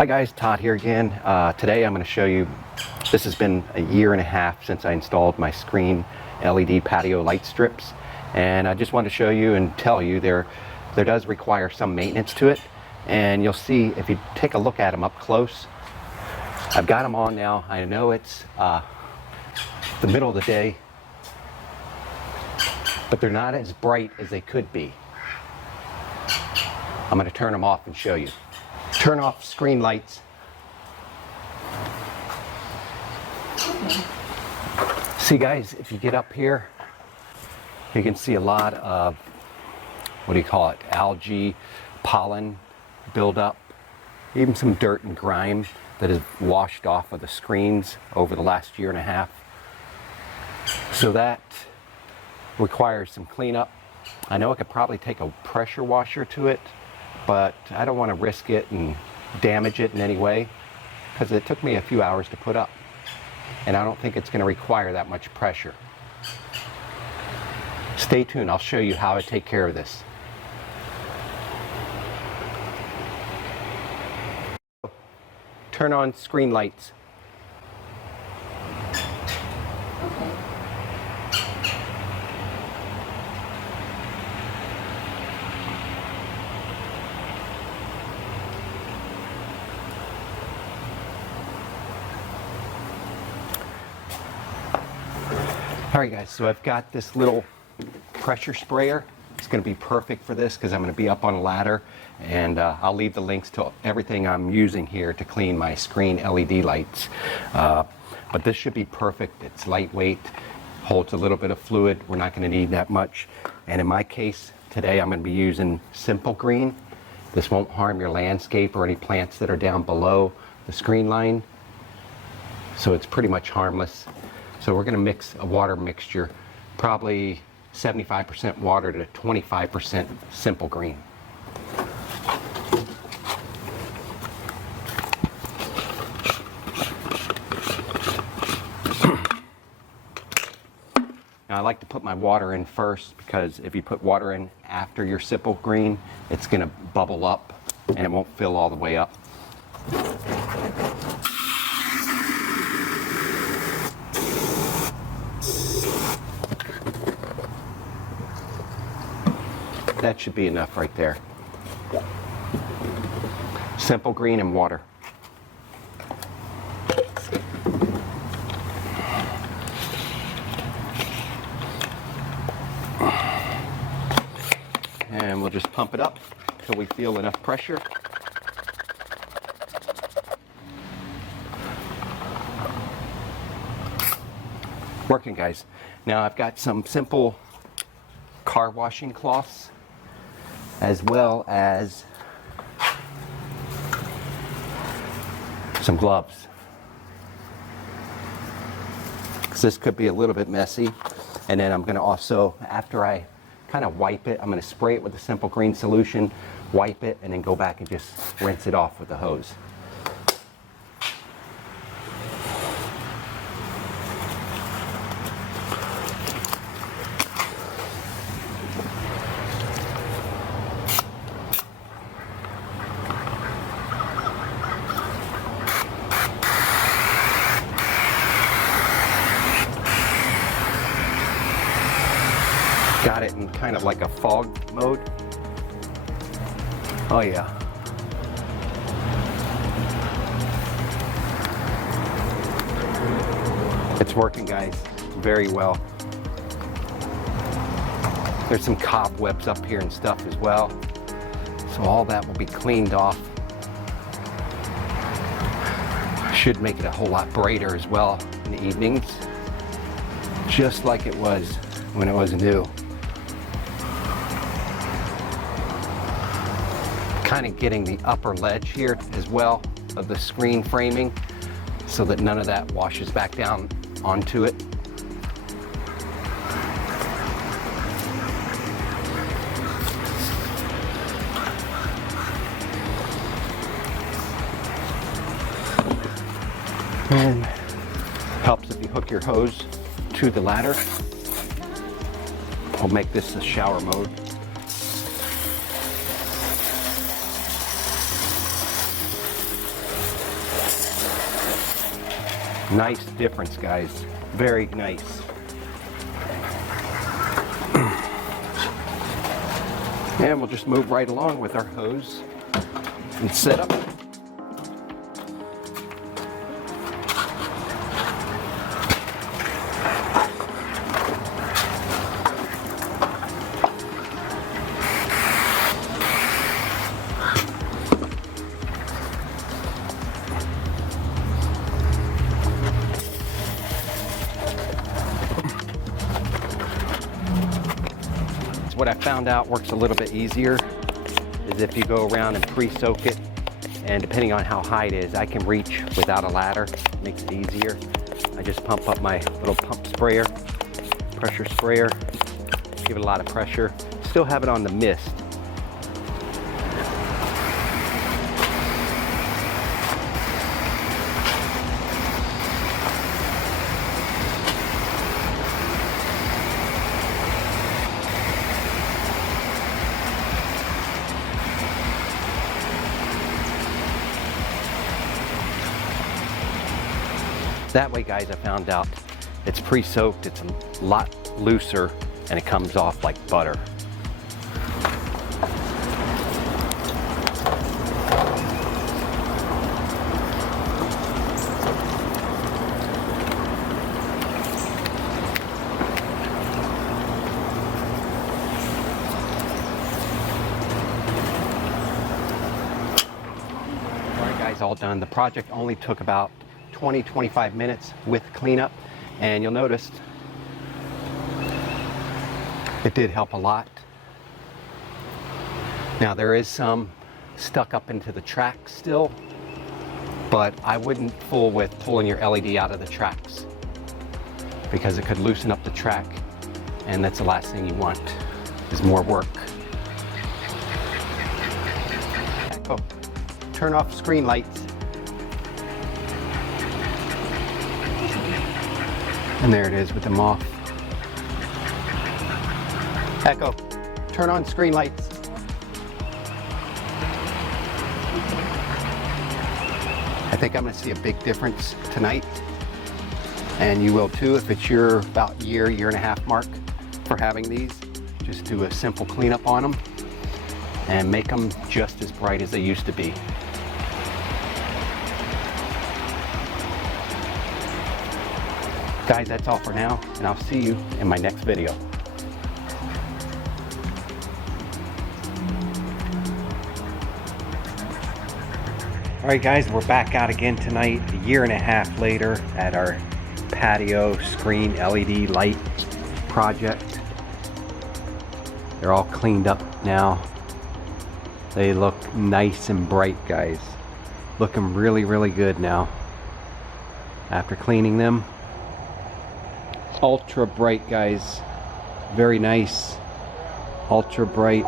Hi guys, Todd here again. Today I'm going to show you, this has been a year and a half since I installed my screen LED patio light strips, and I just wanted to show you and tell you there does require some maintenance to it, and you'll see if you take a look at them up close. I've got them on now. I know it's the middle of the day, but they're not as bright as they could be. I'm going to turn them off and show you. Turn off screen lights. Okay. See guys, if you get up here, you can see a lot of, what do you call it, algae, pollen buildup, even some dirt and grime that is washed off of the screens over the last year and a half. So that requires some cleanup. I know I could probably take a pressure washer to it, but I don't want to risk it and damage it in any way because it took me a few hours to put up, and I don't think it's going to require that much pressure. Stay tuned, I'll show you how I take care of this. Turn on screen lights. Okay. All right guys, so I've got this little pressure sprayer. It's going to be perfect for this because I'm going to be up on a ladder, and I'll leave the links to everything I'm using here to clean my screen LED lights. But this should be perfect. It's lightweight, holds a little bit of fluid. We're not going to need that much. And in my case today, I'm going to be using Simple Green. This won't harm your landscape or any plants that are down below the screen line. So it's pretty much harmless. So we're going to mix a water mixture, probably 75% water to 25% Simple Green. Now I like to put my water in first because if you put water in after your Simple Green, it's going to bubble up and it won't fill all the way up. That should be enough right there. Simple Green and water. And we'll just pump it up until we feel enough pressure. Working, guys. Now I've got some simple car washing cloths, as well as some gloves, because this could be a little bit messy. And then I'm going to also, after I kind of wipe it, I'm going to spray it with the Simple Green solution, wipe it, and then go back and just rinse it off with the hose. Got it in kind of like a fog mode. Oh yeah. It's working, guys, very well. There's some cobwebs up here and stuff as well. So all that will be cleaned off. Should make it a whole lot brighter as well in the evenings, just like it was when it was new. Kind of getting the upper ledge here as well of the screen framing so that none of that washes back down onto it. And helps if you hook your hose to the ladder. I'll make this a shower mode. Nice difference, guys. Very nice. And we'll just move right along with our hose and setup. What I found out works a little bit easier is if you go around and pre-soak it, and depending on how high it is, I can reach without a ladder. Makes it easier. I just pump up my little pump sprayer, pressure sprayer, give it a lot of pressure. Still have it on the mist. That way, guys, I found out it's pre-soaked, it's a lot looser, and it comes off like butter. All right, guys, all done. The project only took about 20-25 minutes with cleanup, and you'll notice it did help a lot. Now there is some stuck up into the tracks still, but I wouldn't fool with pulling your LED out of the tracks because it could loosen up the track, and that's the last thing you want is more work. Oh, turn off screen lights. And there it is with them off. Echo, turn on screen lights. I think I'm gonna see a big difference tonight. And you will too if it's your about year and a half mark for having these. Just do a simple cleanup on them and make them just as bright as they used to be. Guys, that's all for now, and I'll see you in my next video. All right, guys, we're back out again tonight, a year and a half later, at our patio screen LED light project. They're all cleaned up now. They look nice and bright, guys. Looking really, really good now. After cleaning them. Ultra bright, guys. Very nice. Ultra bright.